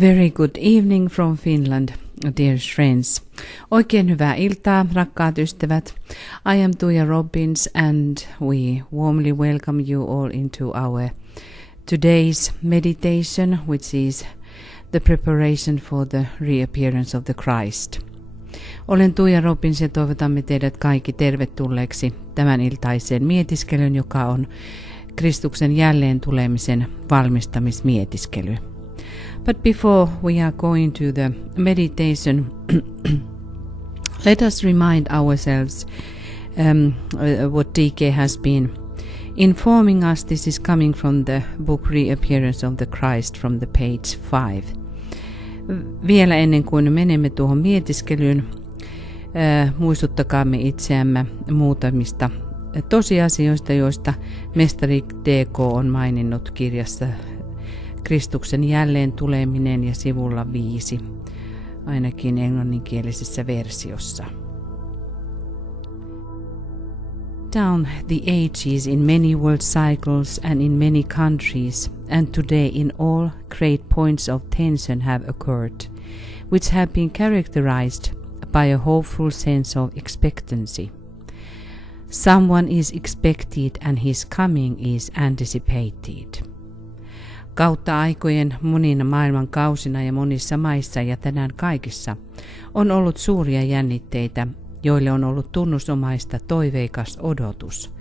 Very good evening from Finland, dear friends. Oikein hyvää iltaa, rakkaat ystävät. I am Tuija Robbins and we warmly welcome you all into our today's meditation, which is the preparation for the reappearance of the Christ. Olen Tuija Robbins ja toivotamme teidät kaikki tervetulleeksi tämän iltaiseen mietiskelyyn, joka on Kristuksen jälleen tulemisen valmistamismietiskely. But before we are going to the meditation, let us remind ourselves what DK has been informing us. This is coming from the book Reappearance of the Christ from the page 5. Vielä ennen kuin menemme tuohon mietiskelyyn, muistuttakaamme itseämme muutamista tosiasioista, joista mestari DK on maininnut kirjassa Kristuksen jälleen tuleminen ja sivulla 5, ainakin englanninkielisessä versiossa. Down the ages in many world cycles and in many countries, and today in all great points of tension have occurred, which have been characterized by a hopeful sense of expectancy. Someone is expected and his coming is anticipated. Kautta aikojen monina maailman kausina ja monissa maissa ja tänään kaikissa on ollut suuria jännitteitä, joille on ollut tunnusomaista toiveikas odotus.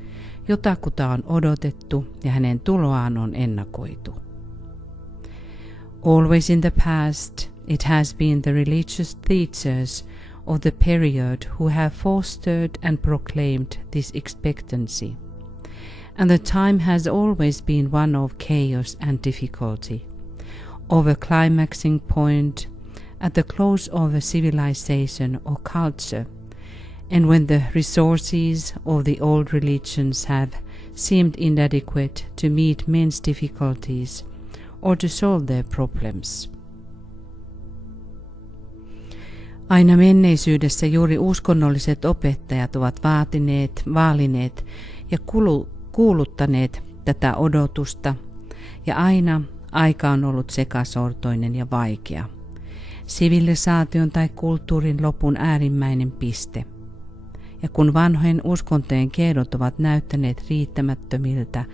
Jotakuta on odotettu ja hänen tuloaan on ennakoitu. Always in the past it has been the religious teachers of the period who have fostered and proclaimed this expectancy. And the time has always been one of chaos and difficulty, of a climaxing point at the close of a civilization or culture, and when the resources of the old religions have seemed inadequate to meet men's difficulties or to solve their problems. Aina menneisyydessä juuri uskonnolliset opettajat ovat vaalineet ja kuuluttaneet tätä odotusta, ja aina Aika on ollut sekasortoinen ja vaikea. Sivilisaation tai kulttuurin lopun äärimmäinen piste. Ja kun vanhojen uskontojen keinot ovat näyttäneet riittämättömiltä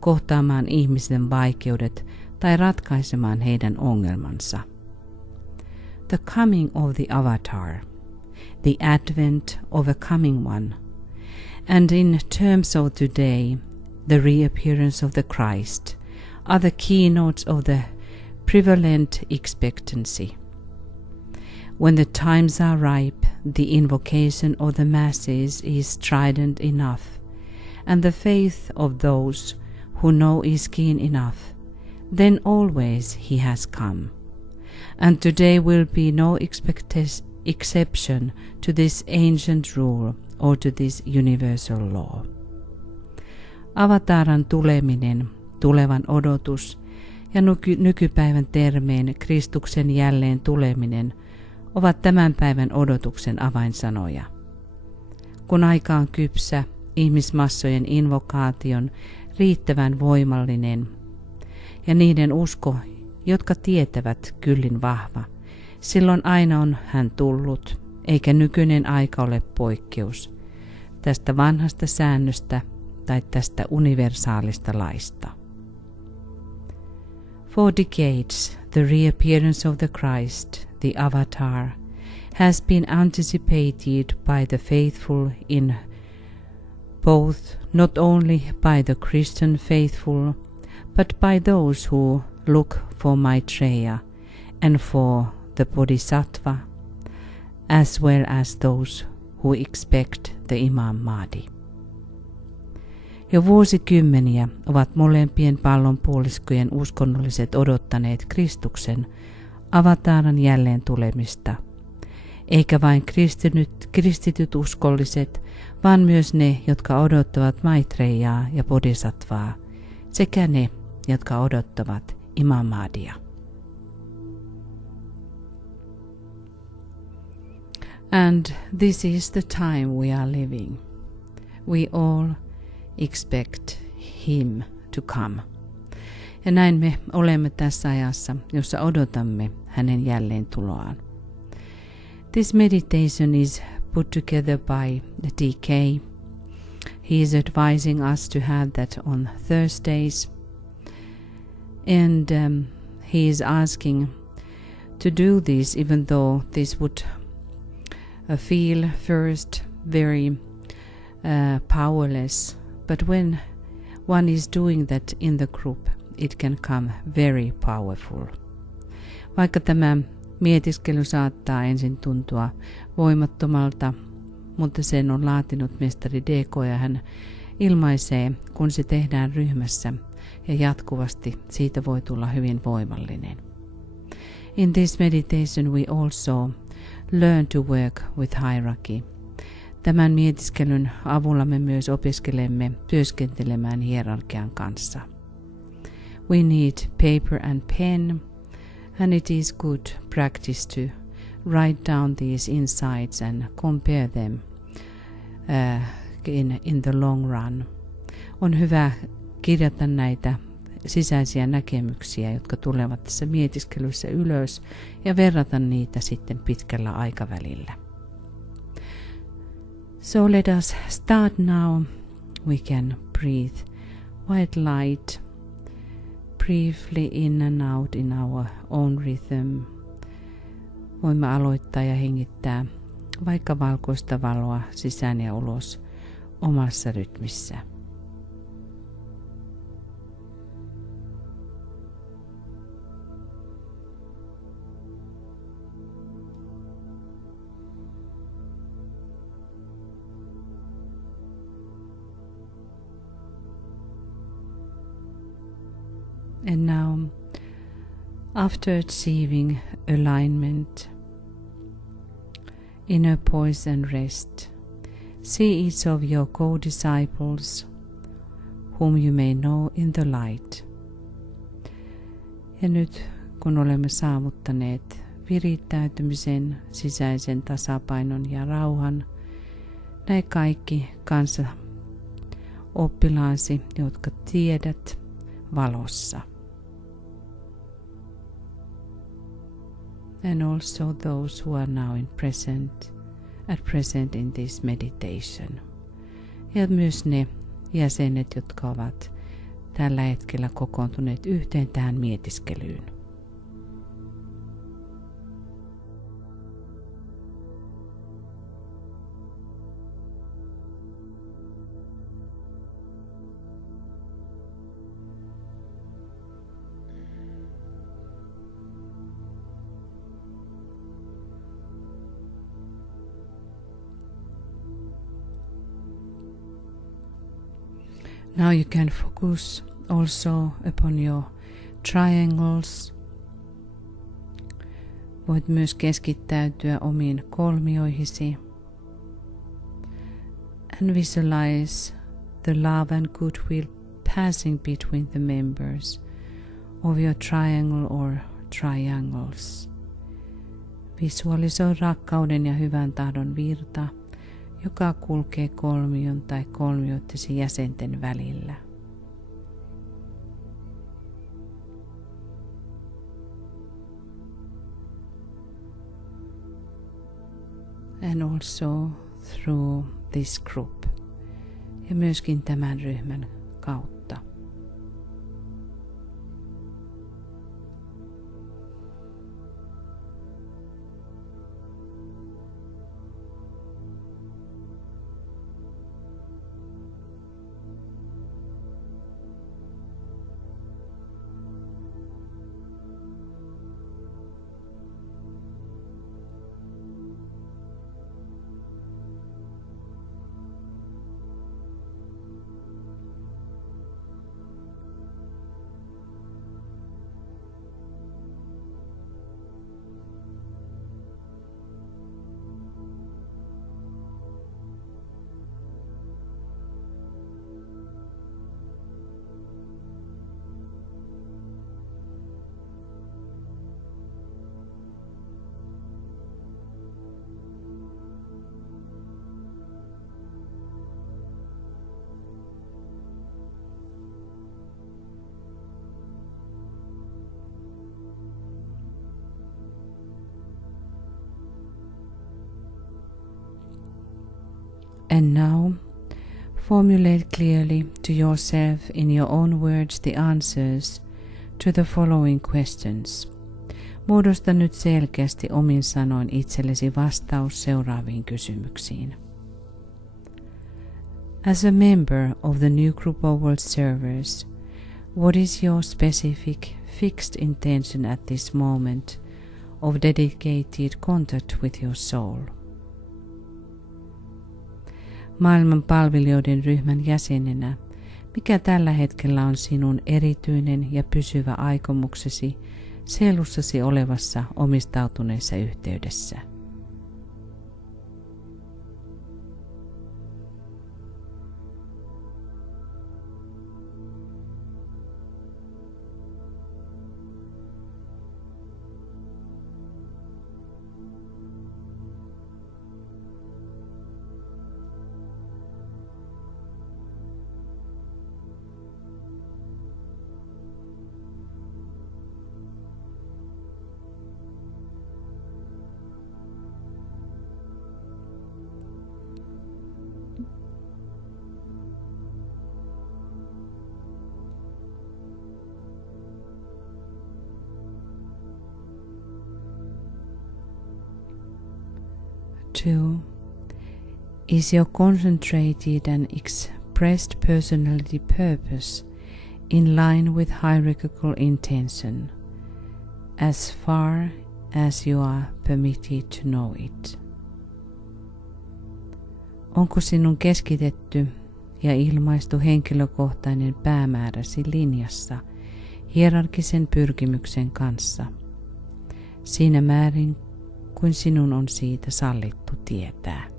kohtaamaan ihmisten vaikeudet tai ratkaisemaan heidän ongelmansa. The coming of the avatar, the advent of a coming one, and in terms of today, the reappearance of the Christ, are the keynotes of the prevalent expectancy. When the times are ripe, the invocation of the masses is strident enough, and the faith of those who know is keen enough, then always he has come. And today will be no exception to this ancient rule or to this universal law. Avataran tuleminen, tulevan odotus ja nykypäivän termeen Kristuksen jälleen tuleminen ovat tämän päivän odotuksen avainsanoja. Kun aika on kypsä, ihmismassojen invokaation riittävän voimallinen ja niiden usko, jotka tietävät kyllin vahva, silloin aina on hän tullut, eikä nykyinen aika ole poikkeus tästä vanhasta säännöstä tai tästä universaalista laista. For decades, the reappearance of the Christ, the Avatar, has been anticipated by the faithful in both not only by the Christian faithful, but by those who look for Maitreya and for the Bodhisattva, as well as those who expect the Imam Mahdi. Jo vuosikymmeniä ovat molempien pallonpuoliskojen uskonnolliset odottaneet Kristuksen avataran jälleen tulemista, eikä vain kristityt uskolliset, vaan myös ne, jotka odottavat Maitreyaa ja Bodhisattvaa, sekä ne, jotka odottavat Imam Mahdia. And this is the time we are living. We all expect him to come. Ja näin me olemme tässä ajassa, jossa odotamme hänen jälleen tuloaan. This meditation is put together by DK. He is advising us to have that on Thursdays. And he is asking to do this even though this would feel first very powerless. But when one is doing that in the group, it can come very powerful. Vaikka tämä mietiskely saattaa ensin tuntua voimattomalta, mutta sen on laatinut mestari DK ja hän ilmaisee, kun se tehdään ryhmässä ja jatkuvasti siitä voi tulla hyvin voimallinen. In this meditation we also learn to work with hierarchy. Tämän mietiskelyn avulla me myös opiskelemme työskentelemään hierarkian kanssa. We need paper and pen, and it is good practice to write down these insights and compare them in the long run. On hyvä kirjata näitä sisäisiä näkemyksiä, jotka tulevat tässä mietiskelyssä ylös, ja verrata niitä sitten pitkällä aikavälillä. So let us start now. We can breathe white light briefly in and out in our own rhythm. Voimme aloittaa ja hengittää vaikka valkoista valoa sisään ja ulos omassa rytmissä. And now, after achieving alignment, inner poise and rest, see each of your co-disciples whom you may know in the light. Ja nyt, kun olemme saavuttaneet virittäytymisen, sisäisen tasapainon ja rauhan, näe kaikki kanssa oppilaasi, jotka tiedät, valossa. and also those who are now at present in this meditation. Ja myös ne jäsenet, jotka ovat tällä hetkellä kokoontuneet yhteen tähän mietiskelyyn. Now you can focus also upon your triangles. Voit myös keskittäytyä omiin kolmioihisi. And visualize the love and goodwill passing between the members of your triangle or triangles. Visualisoi rakkauden ja hyvän tahdon virta, joka kulkee kolmion tai kolmioittesi jäsenten välillä. And also through this group. Ja myöskin tämän ryhmän kautta. And now, formulate clearly to yourself in your own words the answers to the following questions. Muodosta nyt selkeästi omin sanoin itsellesi vastaus seuraaviin kysymyksiin. As a member of the new group of world servers, what is your specific fixed intention at this moment of dedicated contact with your soul? Maailman palvelijoiden ryhmän jäsenenä, mikä tällä hetkellä on sinun erityinen ja pysyvä aikomuksesi sielussasi olevassa omistautuneessa yhteydessä? Two, is your concentrated and expressed personality purpose in line with hierarchical intention, as far as you are permitted to know it? Onko sinun keskitetty ja ilmaistu henkilökohtainen päämääräsi linjassa hierarkisen pyrkimyksen kanssa, siinä määrin kuin sinun on siitä sallittu tietää?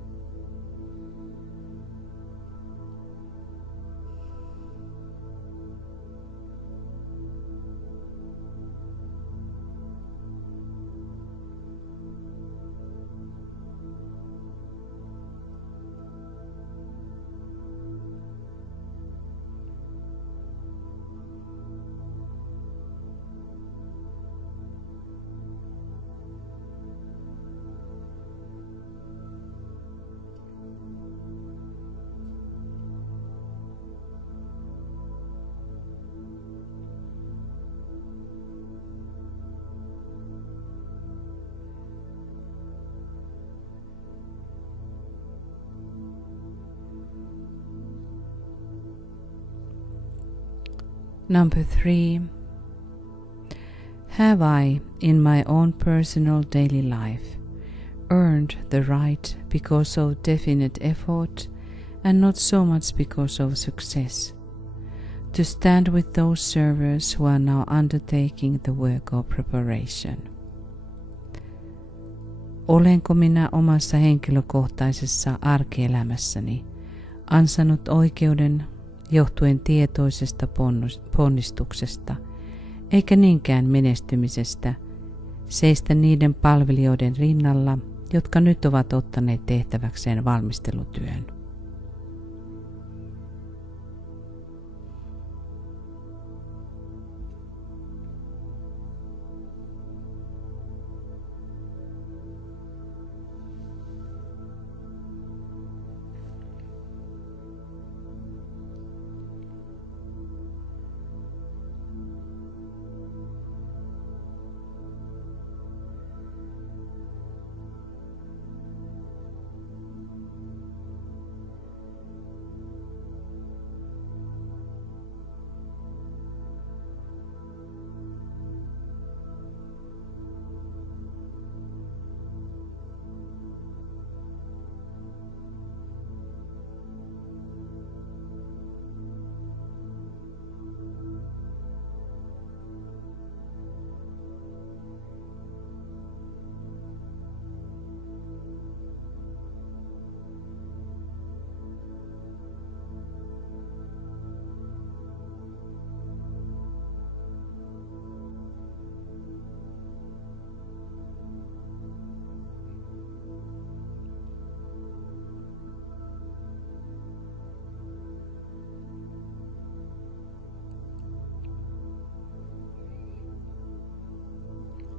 Number 3. Have I, in my own personal daily life, earned the right because of definite effort and not so much because of success, to stand with those servers who are now undertaking the work of preparation? Olenko minä omassa henkilökohtaisessa arkielämässäni ansainnut oikeuden johtuen tietoisesta ponnistuksesta, eikä niinkään menestymisestä, seistä niiden palvelijoiden rinnalla, jotka nyt ovat ottaneet tehtäväkseen valmistelutyön?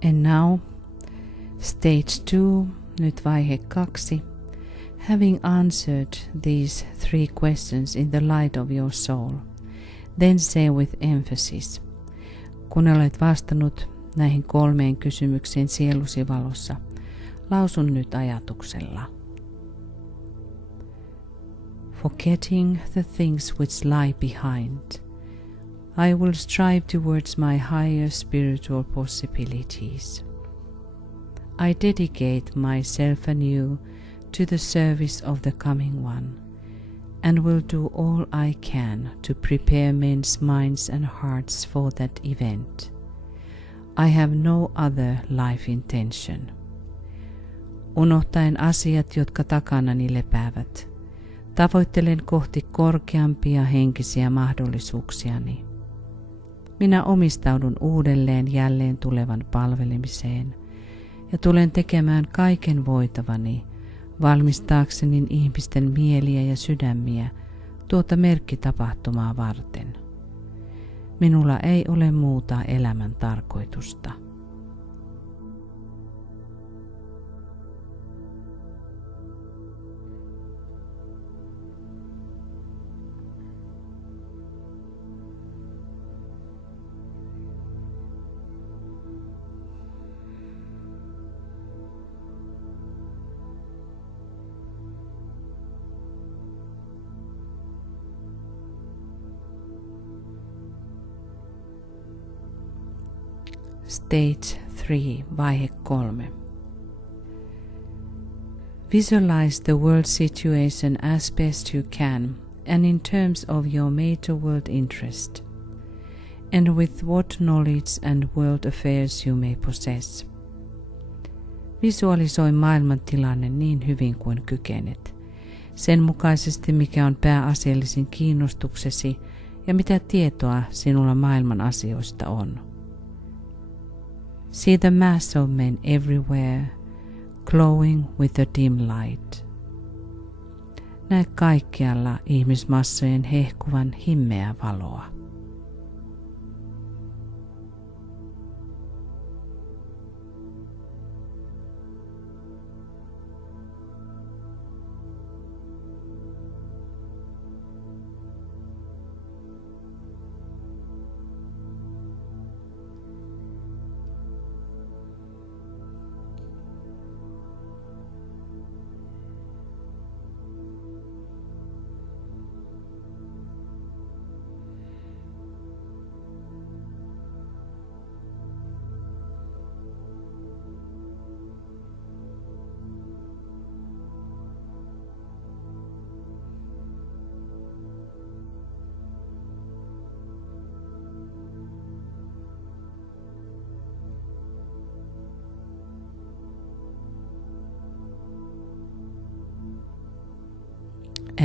And now, stage 2, nyt vaihe 2. Having answered these 3 questions in the light of your soul, then say with emphasis, kun olet vastannut näihin 3 kysymykseen sielusi valossa, lausun nyt ajatuksella. Forgetting the things which lie behind, I will strive towards my higher spiritual possibilities. I dedicate myself anew to the service of the coming one, and will do all I can to prepare men's minds and hearts for that event. I have no other life intention. Unohtaen asiat, jotka takanani lepäävät, tavoittelen kohti korkeampia henkisiä mahdollisuuksiani. Minä omistaudun uudelleen jälleen tulevan palvelemiseen ja tulen tekemään kaiken voitavani valmistaakseni ihmisten mieliä ja sydämiä tuota merkkitapahtumaa varten. Minulla ei ole muuta elämän tarkoitusta. Stage 3, vaihe 3. Visualize the world situation as best you can and in terms of your major world interest, and with what knowledge and world affairs you may possess. Visualisoi maailman tilanne niin hyvin kuin kykenet, sen mukaisesti mikä on pääasiallisin kiinnostuksesi ja mitä tietoa sinulla maailman asioista on. See the mass of men everywhere, glowing with a dim light. Näe kaikkialla ihmismassojen hehkuvan himmeää valoa.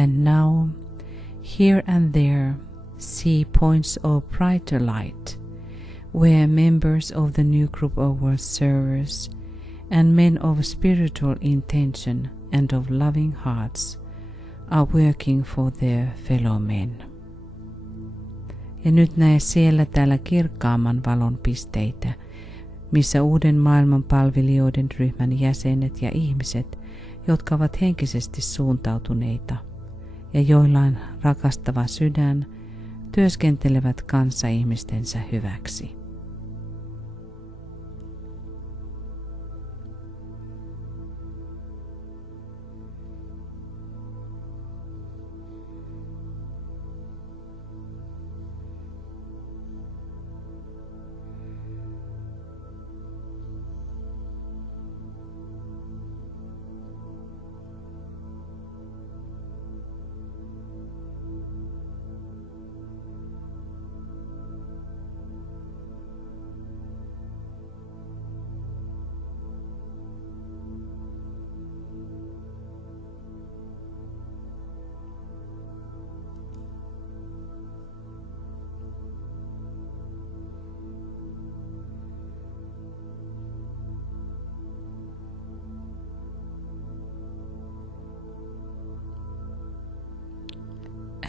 And now, here and there, see points of brighter light, where members of the new group of world servers and men of spiritual intention and of loving hearts are working for their fellow men. Ja nyt näe siellä täällä kirkkaamman valon pisteitä, missä uuden maailman palvelijoiden ryhmän jäsenet ja ihmiset, jotka ovat henkisesti suuntautuneita ja joilla on rakastava sydän, työskentelevät kanssaihmistensä hyväksi.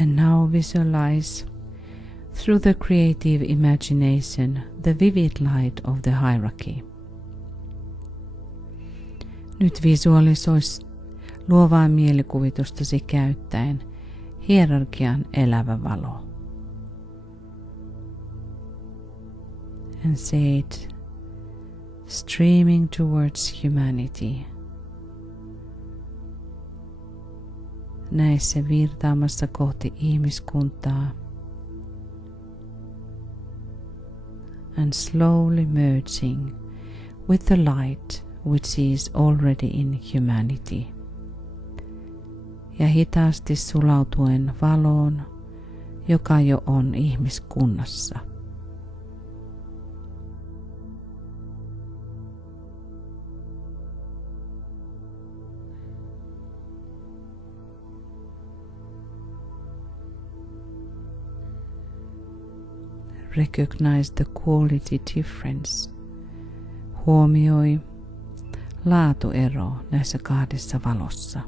And now visualize through the creative imagination the vivid light of the hierarchy. Nyt visualisois luovaa mielikuvitustasi käyttäen hierarkian elävä valo. And say it, streaming towards humanity. Näe se virtaamassa kohti ihmiskuntaa and slowly merging with the light which is already in humanity. Ja hitaasti sulautuen valoon, joka jo on ihmiskunnassa. Recognize the quality difference. Huomioi laatuero näissä kahdessa valossa.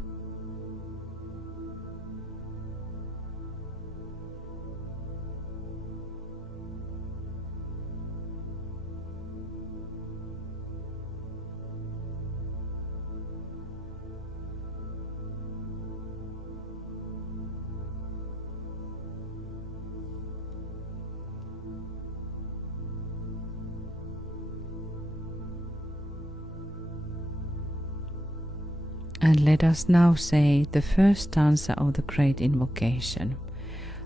And let us now say the first stanza of the great invocation.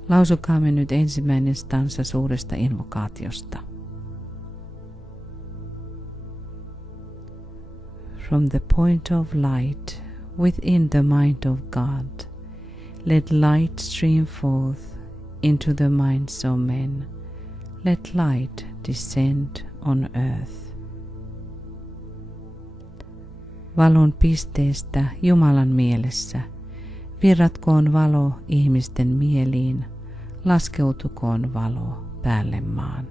Lausukaamme nyt ensimmäinen stanza suuresta invokaatiosta. From the point of light within the mind of God, let light stream forth into the minds of men. Let light descend on earth. Valon pisteestä Jumalan mielessä, virratkoon valo ihmisten mieliin, laskeutukoon valo päälle maan.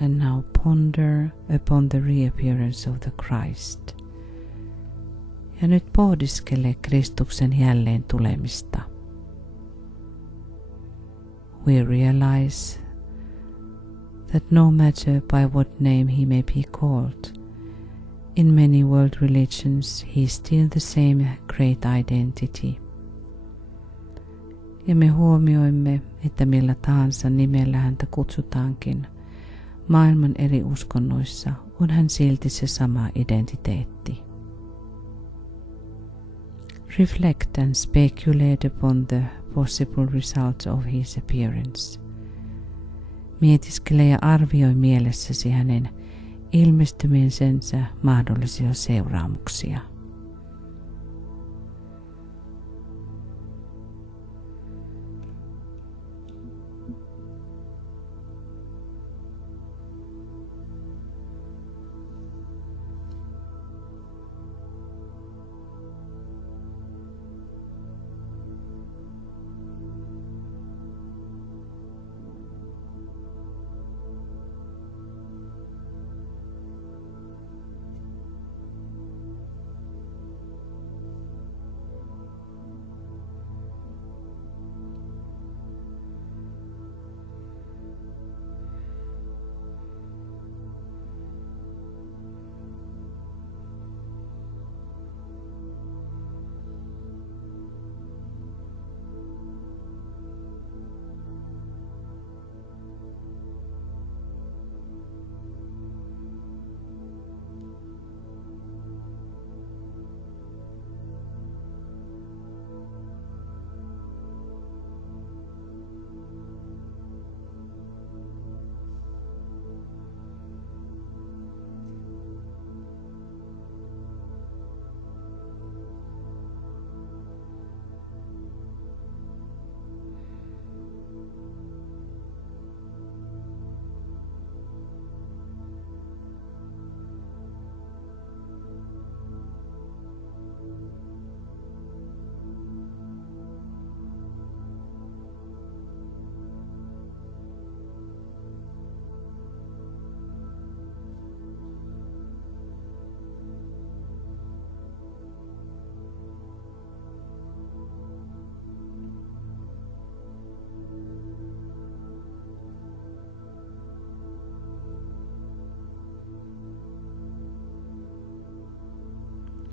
And now ponder upon the reappearance of the Christ. Ja nyt pohdiskele Kristuksen jälleen tulemista. We realize that no matter by what name he may be called, in many world religions he is still the same great identity. Ja me huomioimme, että millä tahansa nimellä häntä kutsutaankin, maailman eri uskonnoissa on hän silti se sama identiteetti. Reflect and speculate upon the possible results of his appearance. Mietiskele ja arvioi mielessäsi hänen ilmestymisensä mahdollisia seuraamuksia.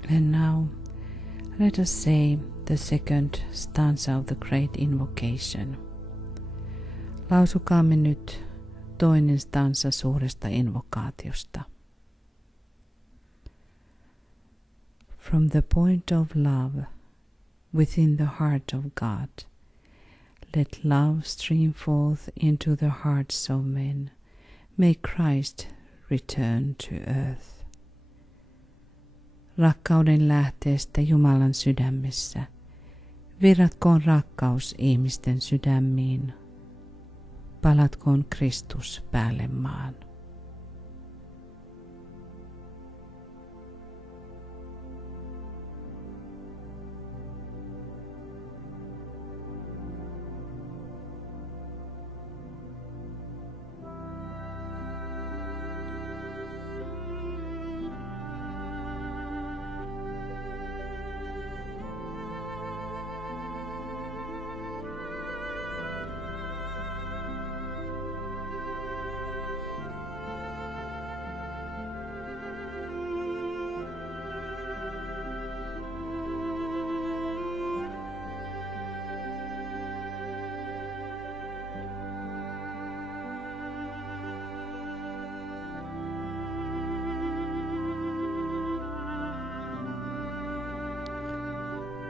And now let us say the second stanza of the Great Invocation. Lausukaamme nyt toinen stanza suuresta invokaatiosta. From the point of love within the heart of God, let love stream forth into the hearts of men. May Christ return to earth. Rakkauden lähteestä Jumalan sydämessä, virratkoon rakkaus ihmisten sydämiin, palatkoon Kristus päälle maan.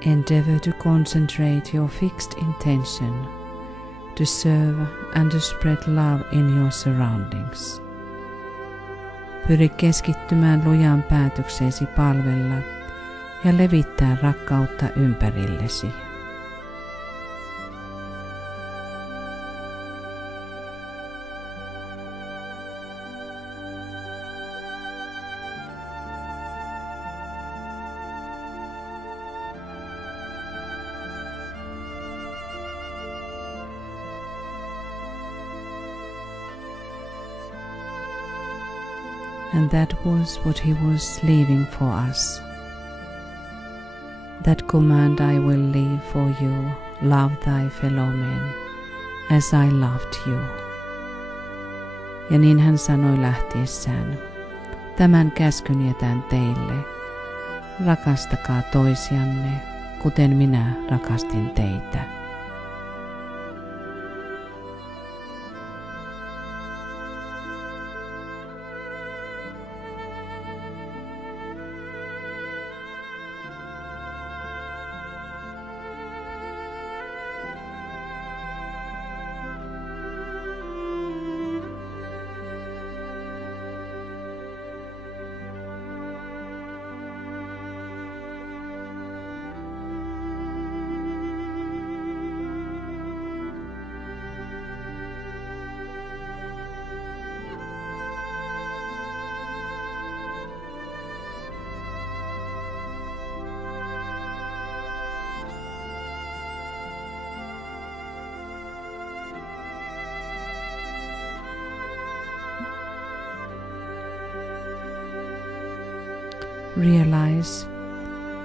Endeavor to concentrate your fixed intention to serve and to spread love in your surroundings. Pyri keskittymään lujaan päätökseesi palvella ja levittää rakkautta ympärillesi. And that was what he was leaving for us. That command I will leave for you, love thy fellow men, as I loved you. Ja niin hän sanoi lähtiessään, tämän käskyn jätän teille, rakastakaa toisianne, kuten minä rakastin teitä. Realize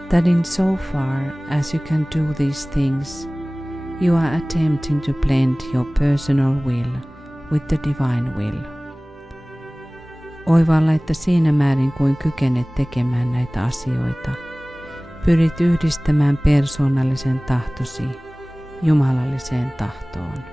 that in so far as you can do these things, you are attempting to blend your personal will with the divine will. Oivalla, että siinä määrin kuin kykenet tekemään näitä asioita, pyrit yhdistämään persoonallisen tahtosi jumalalliseen tahtoon.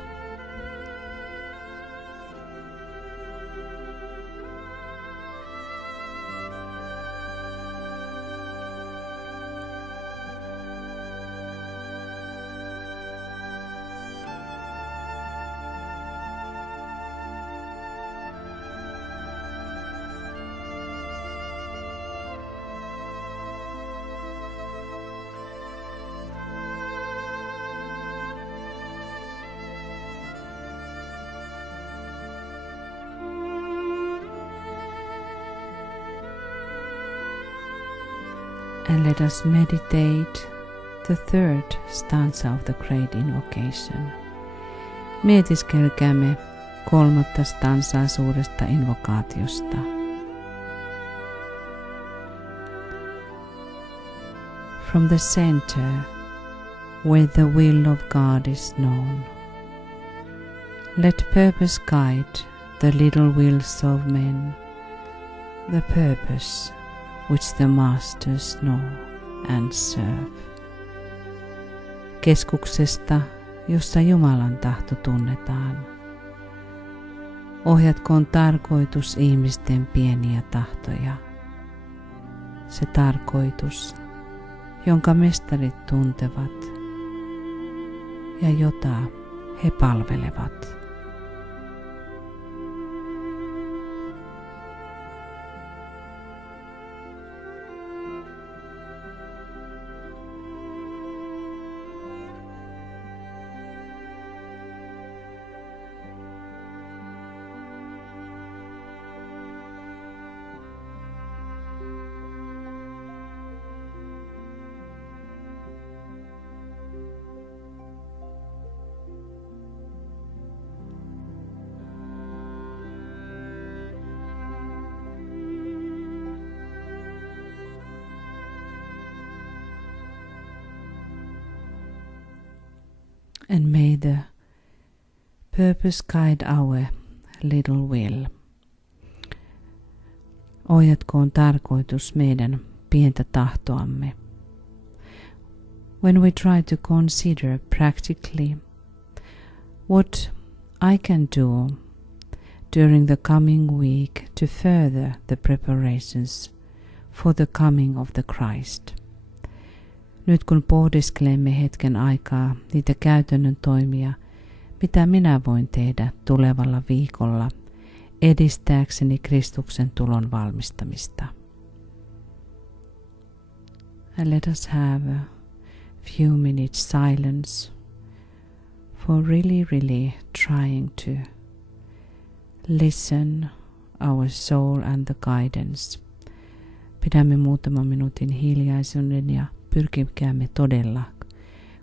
And let us meditate the third stanza of the Great Invocation. Mietiskelkäämme kolmatta stansaa suuresta invokaatiosta. From the center, where the will of God is known, let purpose guide the little wills of men, the purpose which the masters know and serve. Keskuksesta, jossa Jumalan tahto tunnetaan. Ohjatkoon tarkoitus ihmisten pieniä tahtoja. Se tarkoitus, jonka mestarit tuntevat ja jota he palvelevat. And may the purpose guide our little will. Ohjatkoon tarkoitus meidän pientä tahtoamme. When we try to consider practically what I can do during the coming week to further the preparations for the coming of the Christ. Nyt kun pohdiskelemme hetken aikaa niitä käytännön toimia, mitä minä voin tehdä tulevalla viikolla edistääkseni Kristuksen tulon valmistamista. And let us have a few minutes silence for really trying to listen our soul and the guidance. Pidämme muutaman minuutin hiljaisuuden ja pyrkikäämme todella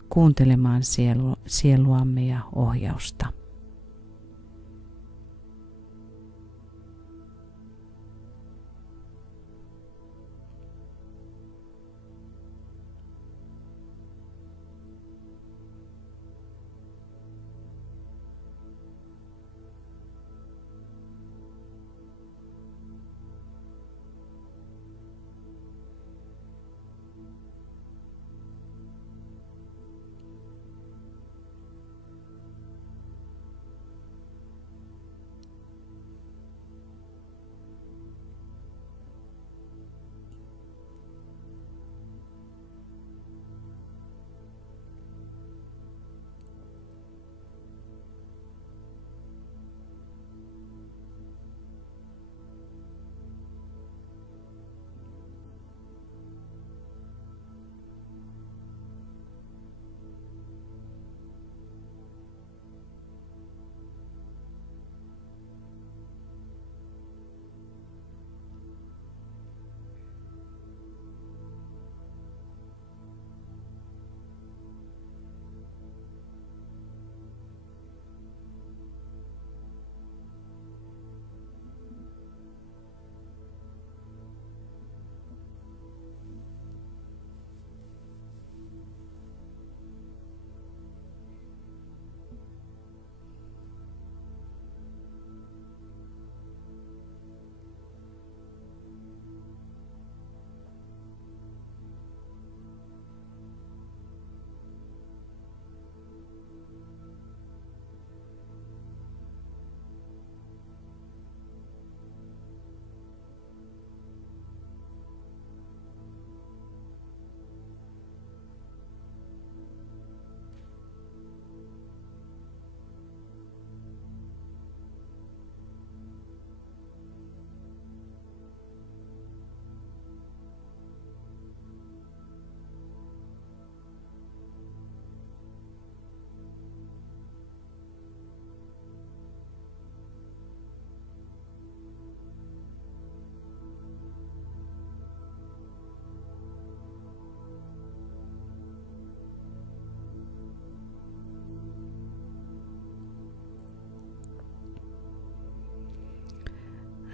kuuntelemaan sieluamme ja ohjausta.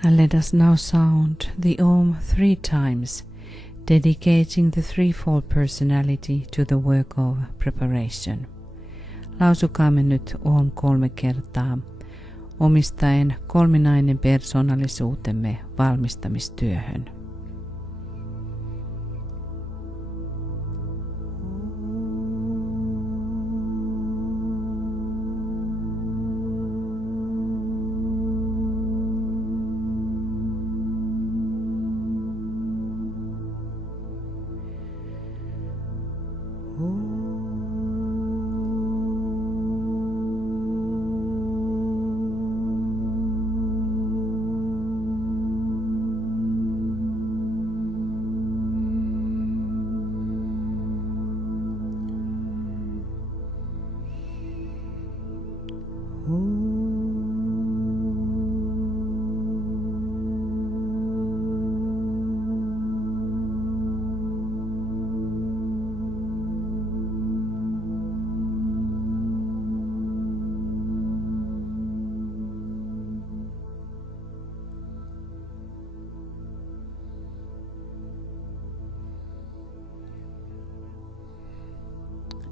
And let us now sound the Om 3 times, dedicating the threefold personality to the work of preparation. Lausukaamme nyt Om 3 kertaa, omistaen kolminainen persoonallisuutemme valmistamistyöhön.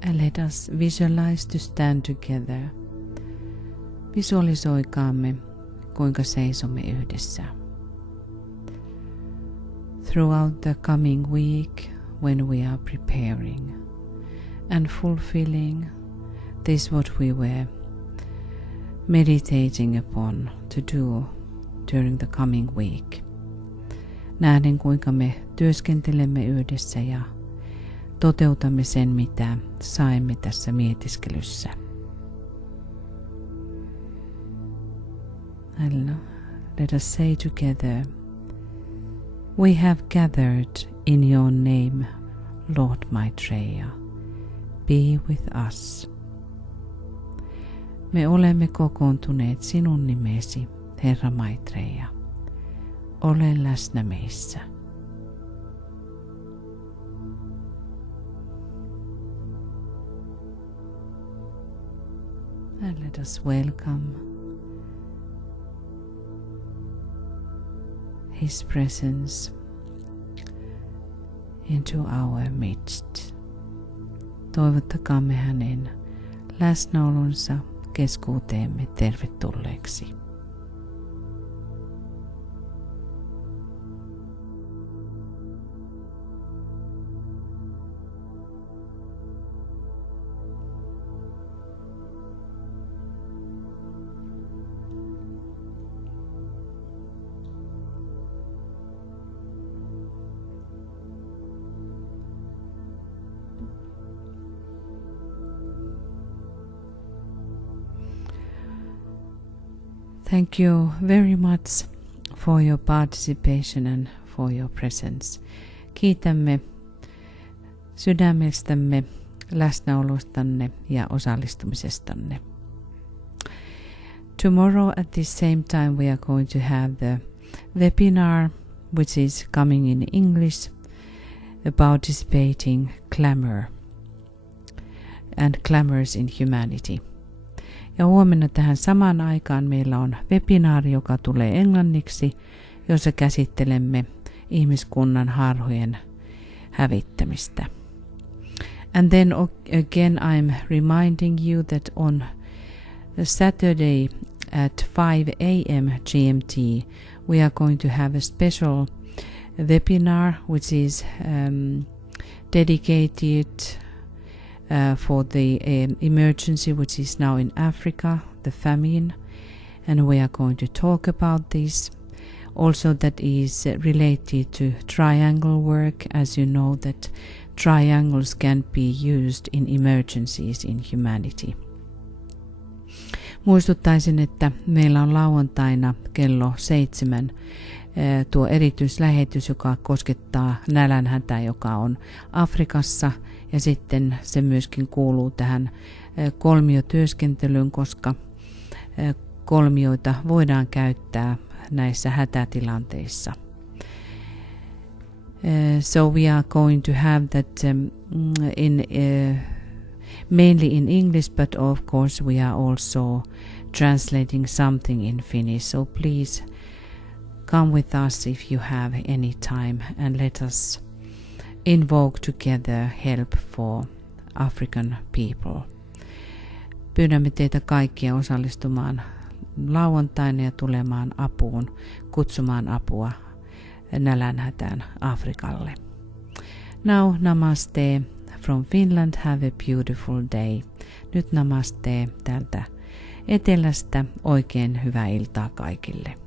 And let us visualize to stand together. Visualisoikaamme, kuinka seisomme yhdessä. Throughout the coming week, when we are preparing and fulfilling this what we were meditating upon to do during the coming week. Nähden kuinka me työskentelemme yhdessä ja toteutamme sen, mitä saimme tässä mietiskelyssä. And let us say together, we have gathered in your name, Lord Maitreya, be with us. Me olemme kokoontuneet sinun nimesi, Herra Maitreya. Ole läsnä meissä. And let us welcome His presence into our midst. Toivottakaamme hänen läsnäolonsa keskuuteemme tervetulleeksi. Thank you very much for your participation and for your presence. Kiitämme sydämestämme läsnäolostanne ja osallistumisestanne. Tomorrow at the same time we are going to have the webinar which is coming in English about dissipating clamor and clamors in humanity. Ja huomenna tähän samaan aikaan meillä on webinaari, joka tulee englanniksi, jossa käsittelemme ihmiskunnan harhojen hävittämistä. And then again I'm reminding you that on Saturday at 5 a.m. GMT we are going to have a special webinar which is dedicated for the emergency which is now in Africa, the famine, and we are going to talk about this. Also that is related to triangle work, as you know that triangles can be used in emergencies in humanity. Muistuttaisin, että meillä on lauantaina kello 7 tuo erityislähetys, joka koskettaa nälänhätää, joka on Afrikassa, ja sitten se myöskin kuuluu tähän kolmiotyöskentelyyn, koska kolmioita voidaan käyttää näissä hätätilanteissa. So we are going to have that mainly in English, but of course we are also translating something in Finnish. So please come with us if you have any time and let us invoke together help for African people. Pyydämme teitä kaikkia osallistumaan lauantaina ja tulemaan apuun, kutsumaan apua nälänhätään Afrikalle. Now namaste from Finland, have a beautiful day. Nyt namaste täältä etelästä, oikein hyvää iltaa kaikille.